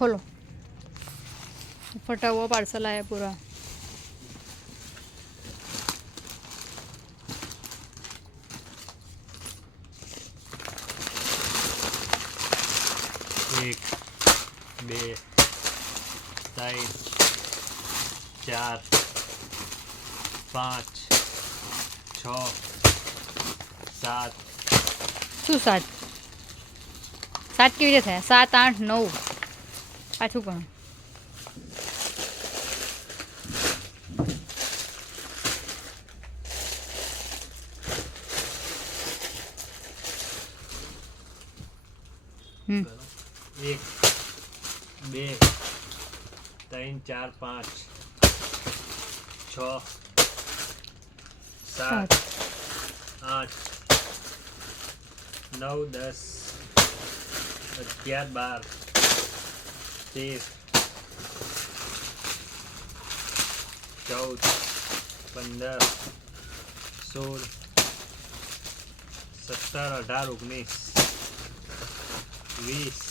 खोलो फटा हुआ पार्सल आया पूरा। एक बे तीन चार पाँच छ सात शू सात सात केवी रीते थाय 7 8 9 पाछू कोण एक बे तीन चार पाँच छ सात 8 9 10 11 12 13 14 15 16 17 18 19 20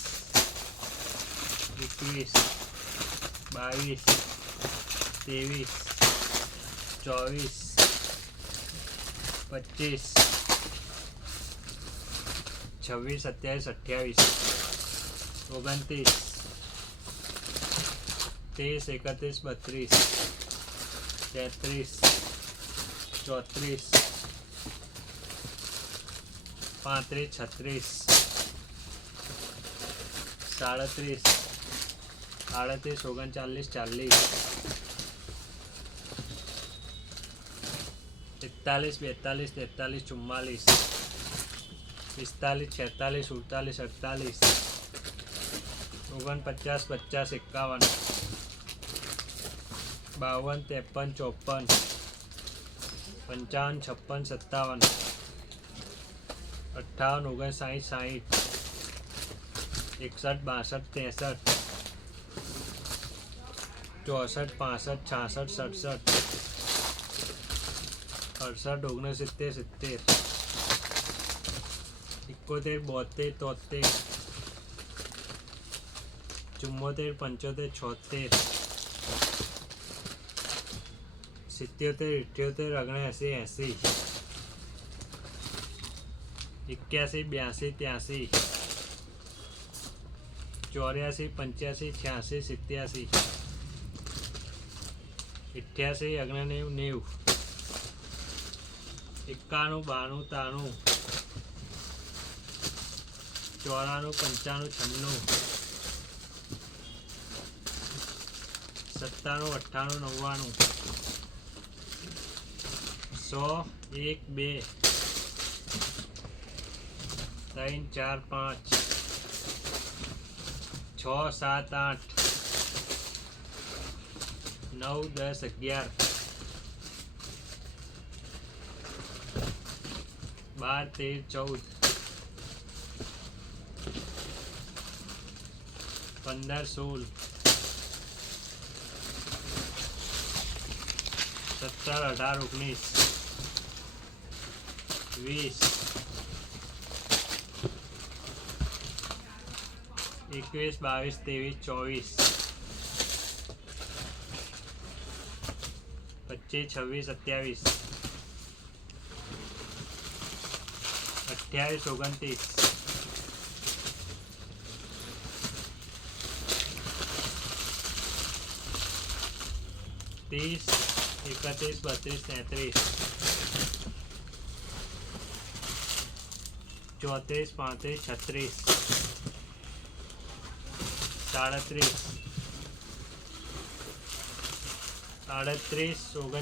21 22 23 24 25 26 27 28 29 30 31 32 33 34 35 36 37 38 39 40 41 42 43 44 45 46 47 48 49 50 51 52 53 54 55 56 57 58 59 60 61 62 63 64 65 66 67 68 69 70 71 72 73 74 75 76 77 78 80 81 82 83 84 85 86 87 88 99 90 91 92 93 94 95 96 97 98 99 100 1 2 3 4 5 6 7 8 9 10 11 12 13 14 15 16 17 18 19 20 21 22 23 24 25 26 27 28 29 30 31 32 33 34 35 36 37 38 39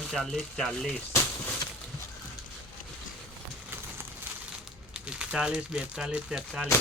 40 41 42 43